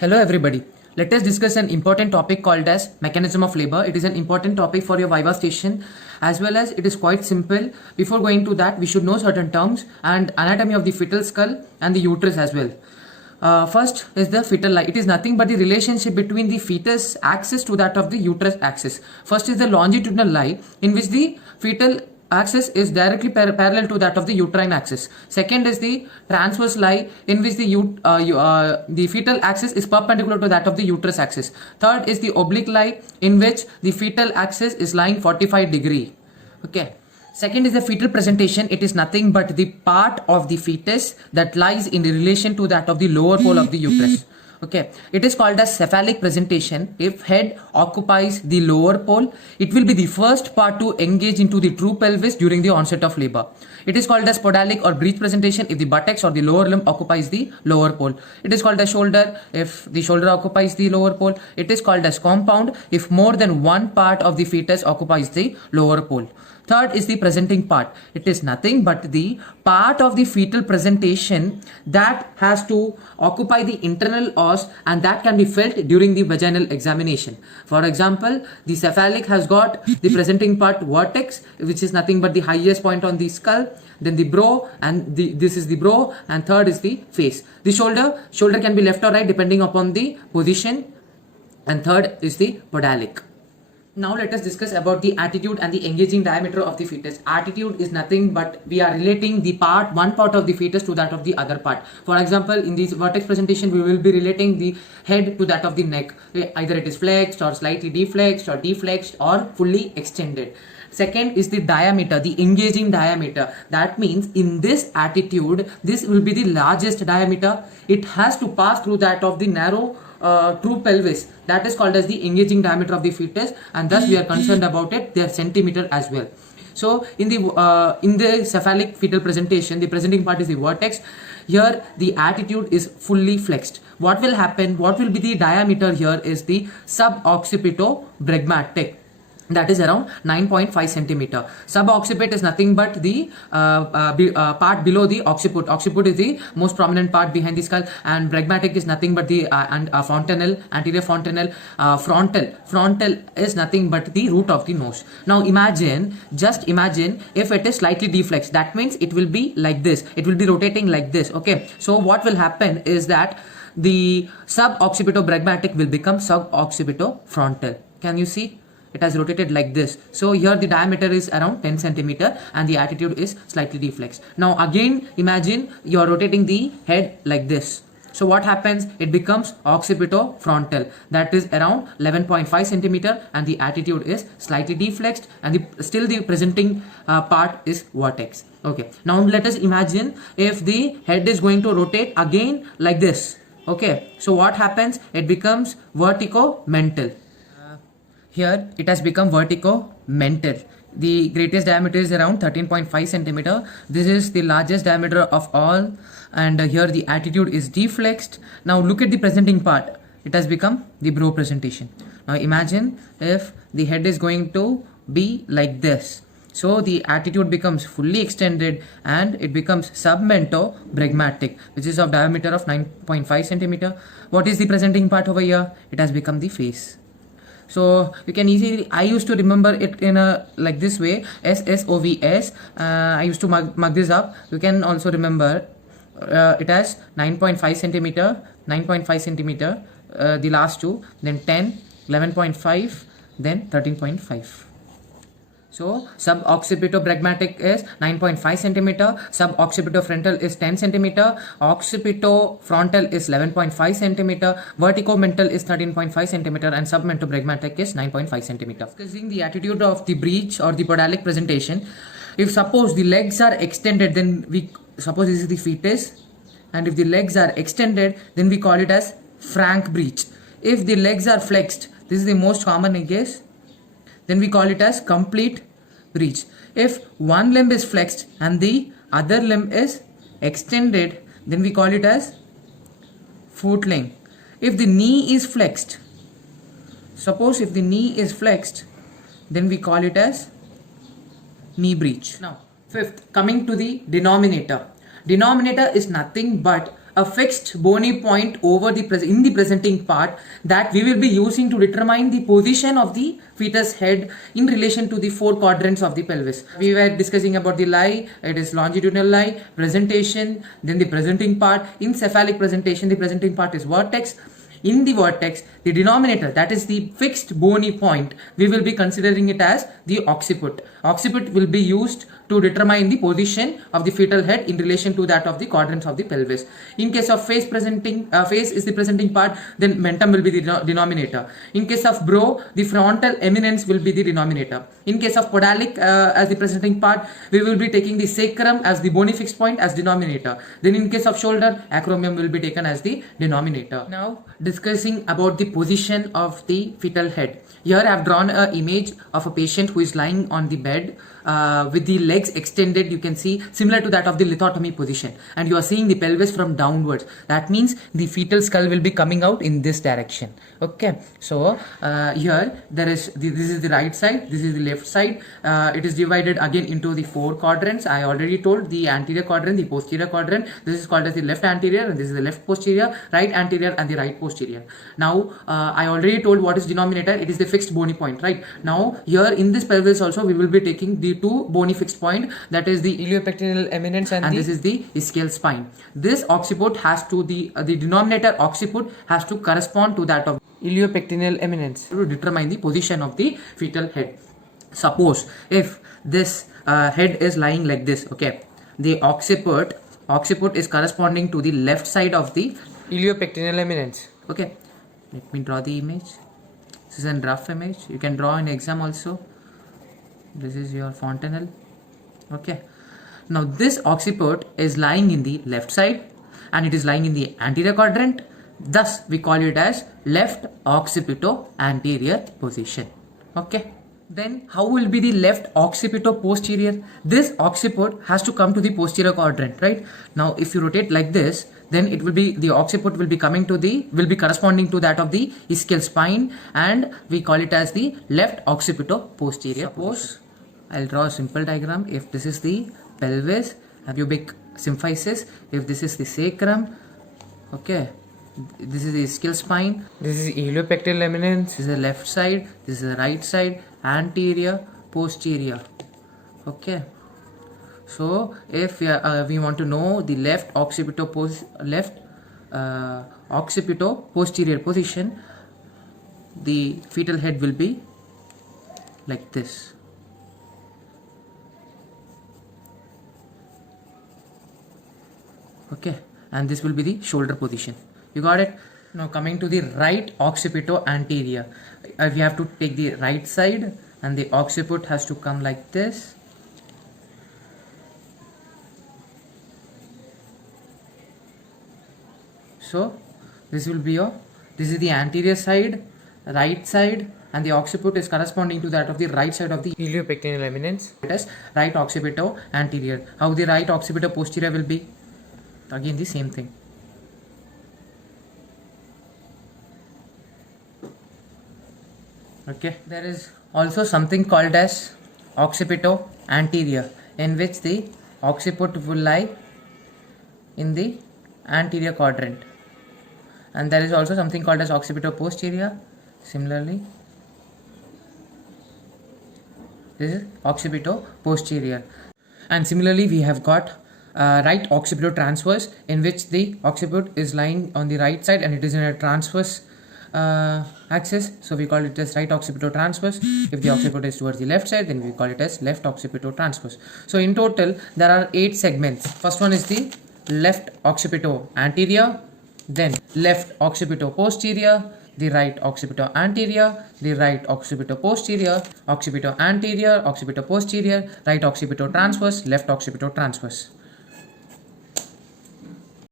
Hello everybody. Let us discuss an important topic called as mechanism of labor. It is an important topic for your Viva station as well as it is quite simple. Before going to that, we should know certain terms and anatomy of the fetal skull and the uterus as well. First is the fetal lie. It is nothing but the relationship between the fetus axis to that of the uterus axis. First is the longitudinal lie in which the fetal axis is directly parallel to that of the uterine axis. Second is the transverse lie in which the fetal axis is perpendicular to that of the uterus axis. Third is the oblique lie in which the fetal axis is lying 45 degree. Okay. Second is the fetal presentation. It is nothing but the part of the fetus that lies in relation to that of the lower pole of the uterus. Okay, it is called as cephalic presentation. If head occupies the lower pole, it will be the first part to engage into the true pelvis during the onset of labor. It is called as podalic or breech presentation if the buttocks or the lower limb occupies the lower pole. It is called as shoulder if the shoulder occupies the lower pole. It is called as compound if more than one part of the fetus occupies the lower pole. Third is the presenting part. It is nothing but the part of the fetal presentation that has to occupy the internal os and that can be felt during the vaginal examination. For example, the cephalic has got the presenting part vertex, which is nothing but the highest point on the skull. Then the brow, and this is the brow, and third is the face. The shoulder can be left or right depending upon the position, and third is the podalic. Now let us discuss about the attitude and the engaging diameter of the fetus. Attitude is nothing but we are relating the one part of the fetus to that of the other part. For example, in this vertex presentation, we will be relating the head to that of the neck. Either it is flexed or slightly deflexed or fully extended. Second is the diameter, the engaging diameter. That means in this attitude, this will be the largest diameter. It has to pass through that of the narrow true pelvis. That is called as the engaging diameter of the fetus, and thus we are concerned about it, their centimeter as well. So in the cephalic fetal presentation, the presenting part is the vertex. Here the attitude is fully flexed. What will happen? What will be the diameter here is the suboccipitobregmatic. That is around 9.5 centimeter. Suboccipit is nothing but the part below the occiput. Occiput is the most prominent part behind the skull, and bregmatic is nothing but the fontanel, anterior fontanel. Frontal is nothing but the root of the nose. Now just imagine if it is slightly deflexed. That means it will be like this. It will be rotating like this. Okay. So what will happen is that the suboccipitobregmatic will become suboccipitofrontal. Can you see? It has rotated like this. So here the diameter is around 10 centimeter and the attitude is slightly deflexed. Now again imagine you are rotating the head like this. So what happens? It becomes occipitofrontal. That is around 11.5 centimeter and the attitude is slightly deflexed and still the presenting part is vertex. Okay. Now let us imagine if the head is going to rotate again like this. Okay. So what happens? It becomes verticomental. Here it has become verticomental. The greatest diameter is around 13.5 centimeter. This is the largest diameter of all, and here the attitude is deflexed. Now look at the presenting part. It has become the brow presentation. Now imagine if the head is going to be like this. So the attitude becomes fully extended and it becomes submentobregmatic, which is of diameter of 9.5 centimeter. What is the presenting part over here? It has become the face. So you can easily, I used to remember it in a like this way, SSOVS. I used to mug this up. You can also remember it has 9.5 centimeter, 9.5 centimeter, the last two, then 10, 11.5, then 13.5. So suboccipitobregmatic is 9.5 centimeter, suboccipitofrontal is 10 centimeter, occipitofrontal is 11.5 centimeter, verticomental is 13.5 centimeter, and submentobregmatic is 9.5 centimeter. Discussing the attitude of the breech or the podalic presentation. If suppose the legs are extended, then we suppose this is the fetus, and if the legs are extended, then we call it as frank breech. If the legs are flexed, this is the most common, I guess, then we call it as complete breech. If one limb is flexed and the other limb is extended, then we call it as footling. If the knee is flexed, suppose if the knee is flexed, then we call it as knee breech. Now, fifth, coming to the denominator. Denominator is nothing but a fixed bony point over the in the presenting part that we will be using to determine the position of the fetus head in relation to the four quadrants of the pelvis. We were discussing about the lie, it is longitudinal lie, presentation, then the presenting part. In cephalic presentation, the presenting part is vertex. In the vertex, the denominator, that is the fixed bony point, we will be considering it as the occiput. Occiput will be used to determine the position of the fetal head in relation to that of the quadrants of the pelvis. In case of face face is the presenting part, then mentum will be the denominator. In case of brow, the frontal eminence will be the denominator. In case of podalic as the presenting part, we will be taking the sacrum as the bony fixed point as denominator. Then in case of shoulder, acromion will be taken as the denominator. Now discussing about the position of the fetal head. Here I have drawn an image of a patient who is lying on the bed with the legs extended, you can see, similar to that of the lithotomy position, and you are seeing the pelvis from downwards. That means the fetal skull will be coming out in this direction. Okay, so here there is this is the right side, this is the left side. It is divided again into the four quadrants. I already told the anterior quadrant, the posterior quadrant. This is called as the left anterior, and this is the left posterior, right anterior, and the right posterior. Now I already told what is denominator. It is the fixed bony point, right? Now here in this pelvis also we will be taking the two bony fixed point, that is the iliopectineal eminence and this is the ischial spine. This occiput has to the denominator occiput has to correspond to that of iliopectineal eminence to determine the position of the fetal head. Suppose if this head is lying like this, okay, the occiput is corresponding to the left side of the iliopectineal eminence. Okay, let me draw the image. This is a rough image. You can draw in exam also. This is your fontanelle. Okay, now this occiput is lying in the left side and it is lying in the anterior quadrant. Thus we call it as left occipito-anterior position. Okay, then how will be the left occipito-posterior? This occiput has to come to the posterior quadrant, right? Now if you rotate like this, then it will be the occiput will be coming to the corresponding to that of the ischial spine, and we call it as the left occipito-posterior. Suppose I'll draw a simple diagram. If this is the pelvis, pubic symphysis, if this is the sacrum, okay, this is the ischial spine, this is iliopectineal eminence, this is the left side, this is the right side, anterior, posterior. Okay, so if we want to know the left occipito-posterior position, the fetal head will be like this. Okay, and this will be the shoulder position. You got it? Now coming to the right occipito-anterior, we have to take the right side and the occiput has to come like this. So this will be this is the anterior side, right side, and the occiput is corresponding to that of the right side of the iliopectineal eminence. It is right occipito-anterior. How the right occipito-posterior will be? Again the same thing. Okay, there is also something called as occipito-anterior, in which the occiput will lie in the anterior quadrant, and there is also something called as occipito-posterior. Similarly, this is occipito-posterior, and similarly we have got right occipito-transverse, in which the occiput is lying on the right side and it is in a transverse axis, so we call it as right occipito-transverse. If the occiput is towards the left side, then we call it as left occipito-transverse. So in total there are 8 segments. First one is the left occipito-anterior, then left occipito-posterior, the right occipito-anterior, the right occipito-posterior, occipito-anterior, occipito-posterior, right occipito-transverse, left occipito-transverse.